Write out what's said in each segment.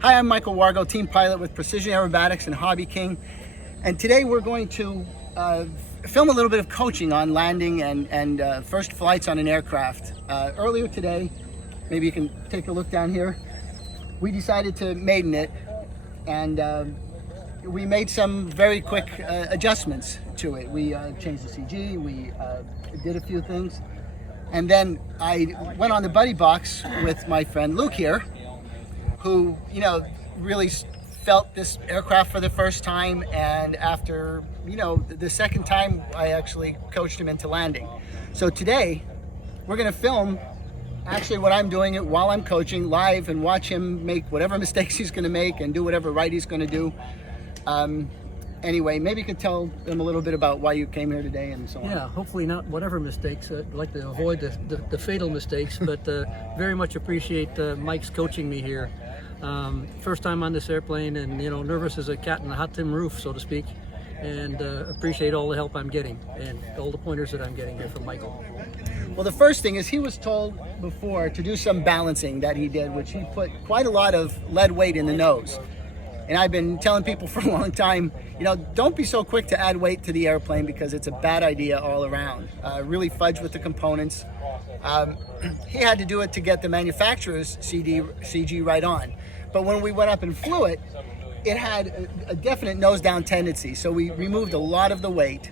Hi, I'm Michael Wargo, team pilot with Precision Aerobatics and Hobbyking, and today we're going to film a little bit of coaching on landing and first flights on an aircraft. Earlier today, maybe you can take a look down here, we decided to maiden it, and we made some very quick adjustments to it. We changed the CG, we did a few things, and then I went on the buddy box with my friend Luke here, who, really felt this aircraft for the first time, and after, the second time, I actually coached him into landing. So today, we're gonna film actually what I'm doing it while I'm coaching live and watch him make whatever mistakes he's gonna make and do whatever right he's gonna do. Anyway, maybe you could tell them a little bit about why you came here today and so on. Yeah, hopefully not whatever mistakes. I'd like to avoid the fatal mistakes, but very much appreciate Mike's coaching me here. First time on this airplane, and nervous as a cat in a hot tin roof, so to speak, and appreciate all the help I'm getting and all the pointers that I'm getting here from Michael. Well, the first thing is he was told before to do some balancing that he did, which he put quite a lot of lead weight in the nose. And I've been telling people for a long time, don't be so quick to add weight to the airplane because it's a bad idea all around. Really fudge with the components. He had to do it to get the manufacturer's CG right on. But when we went up and flew it, it had a definite nose down tendency. So we removed a lot of the weight.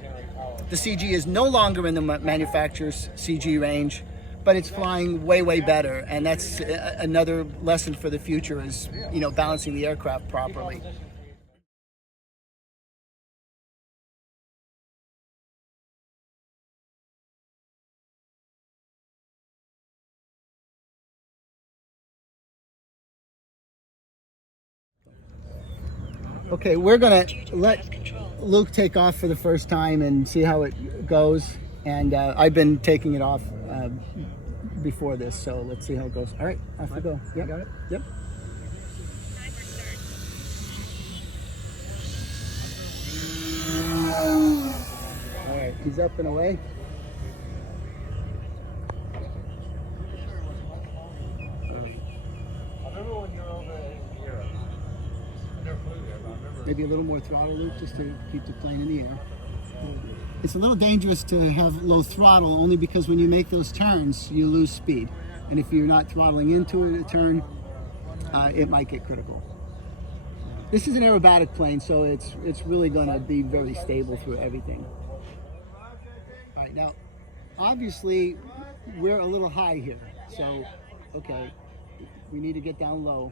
The CG is no longer in the manufacturer's CG range, but it's flying way, way better. And that's another lesson for the future is, balancing the aircraft properly. Okay, we're gonna let Luke take off for the first time and see how it goes. And I've been taking it off before this, so let's see how it goes. All right, off we go. Yep. Got it? Yep. All right, he's up and away. Maybe a little more throttle, Luke, just to keep the plane in the air. It's a little dangerous to have low throttle only because when you make those turns, you lose speed. And if you're not throttling into a turn, it might get critical. This is an aerobatic plane, so it's really going to be very stable through everything. All right, now, obviously, we're a little high here. So, okay, we need to get down low.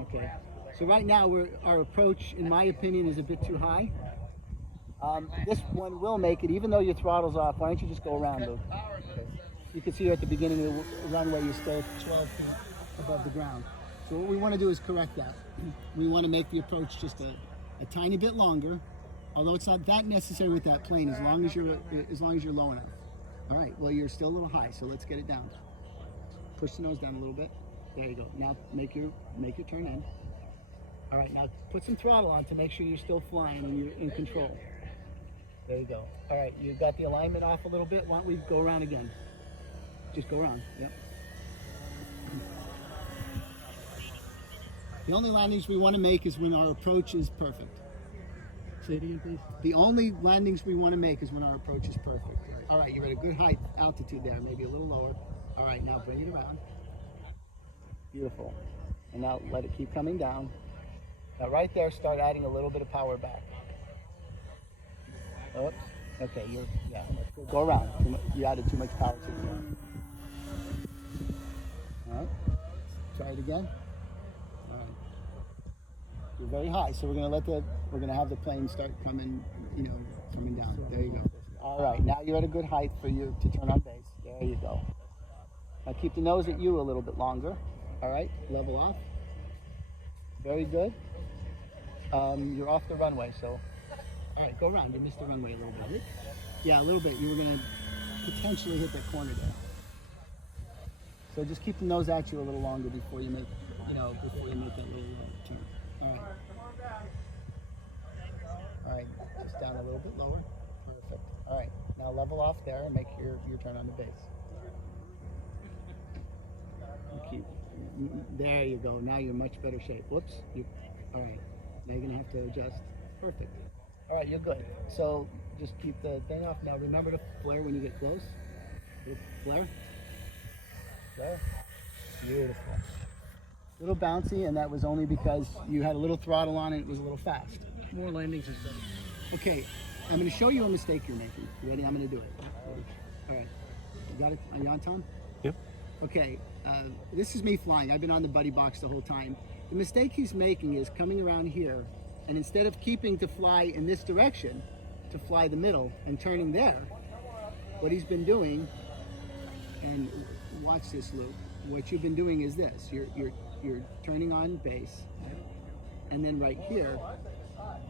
Okay. So right now, our approach, in my opinion, is a bit too high. This one will make it, even though your throttle's off. Why don't you just go around, Luke? Okay. You can see here at the beginning of the runway, you're still 12 feet above the ground. So what we want to do is correct that. We want to make the approach just a tiny bit longer, although it's not that necessary with that plane, as long as you're low enough. All right. Well, you're still a little high, so let's get it down. Push the nose down a little bit. There you go. Now make your turn in. All right, now put some throttle on to make sure you're still flying and you're in control. There you go. All right, you got the alignment off a little bit. Why don't we go around again? Just go around, yep. The only landings we want to make is when our approach is perfect. Say it again, please. The only landings we want to make is when our approach is perfect. All right, you're at a good height, altitude there, maybe a little lower. All right, now bring it around. Beautiful. And now let it keep coming down. Now right there, start adding a little bit of power back. Oops. Okay, go around. You added too much power to it. All right. Try it again. All right. You're very high, so we're gonna have the plane start coming down. There you go. All right. Now you're at a good height for you to turn on base. There you go. Now keep the nose at you a little bit longer. All right. Level off. Very good. You're off the runway, so. All right, go around. You missed the runway a little bit. Yeah, a little bit. You were going to potentially hit that corner there. So just keep the nose at you a little longer before you make, that little turn. All right. All right, just down a little bit lower. Perfect. All right, now level off there and make your turn on the base. And keep There you go. Now you're in much better shape. Whoops. All right. Now you're going to have to adjust. Perfect. All right, you're good. So just keep the thing off. Now remember to flare when you get close. Flare. Flare. Beautiful. A little bouncy, and that was only because you had a little throttle on it. It was a little fast. More landings is better. Okay, I'm going to show you a mistake you're making. You ready? I'm going to do it. All right. You got it? Are you on, Tom? Yep. Okay. This is me flying. I've been on the buddy box the whole time. The mistake he's making is coming around here, and instead of keeping to fly in this direction, to fly the middle and turning there, what he's been doing, and watch this, Luke. What you've been doing is this. You're turning on base, and then right here,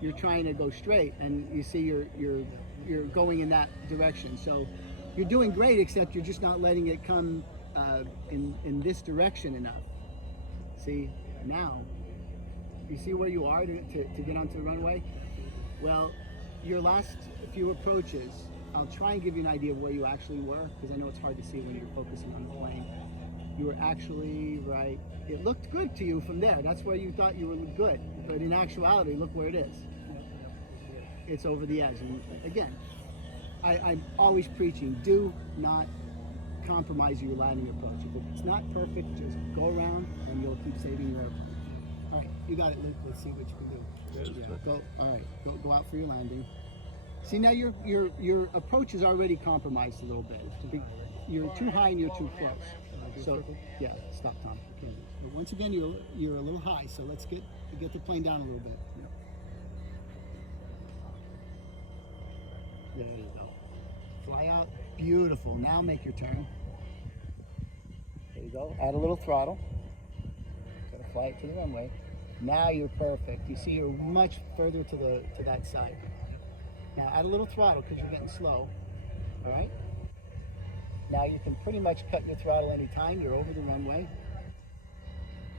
you're trying to go straight, and you see you're going in that direction. So you're doing great, except you're just not letting it come in this direction enough. See, now, you see where you are to get onto the runway? Well, your last few approaches, I'll try and give you an idea of where you actually were, because I know it's hard to see when you're focusing on the plane. You were actually right. It looked good to you from there. That's where you thought you were good. But in actuality, look where it is. It's over the edge. And again, I'm always preaching, do not compromise your landing approach. If it's not perfect, just go around and you'll keep saving your airplane. All right, you got it, Luke. Let's see what you can do. Yeah, go. All right, go out for your landing. See, now your approach is already compromised a little bit. You're too high and you're too close. So yeah, stop, Tom. Okay. But once again, you're a little high. So let's get the plane down a little bit. There you go. Fly out. Beautiful. Now make your turn. There you go. Add a little throttle. Gotta fly it to the runway. Now you're perfect. You see, you're much further to that side. Now add a little throttle because you're getting slow. All right. Now you can pretty much cut your throttle anytime. You're over the runway.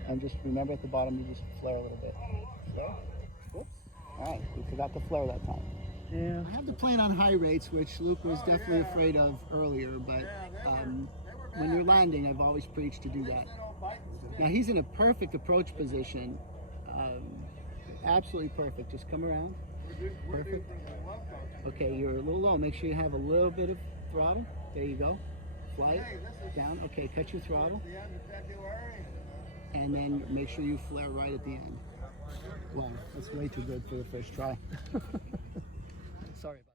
And just remember at the bottom, you just flare a little bit. Flare. Whoops. All right. We forgot to flare that time. Yeah. I have the plane on high rates, which Luke was definitely afraid of earlier, but when you're landing, I've always preached to do that. Now he's in a perfect approach position. Absolutely perfect. Just come around. Perfect. Okay, you're a little low. Make sure you have a little bit of throttle. There you go. Fly it down. Okay, cut your throttle. And then make sure you flare right at the end. Wow, that's way too good for the first try. Sorry about that.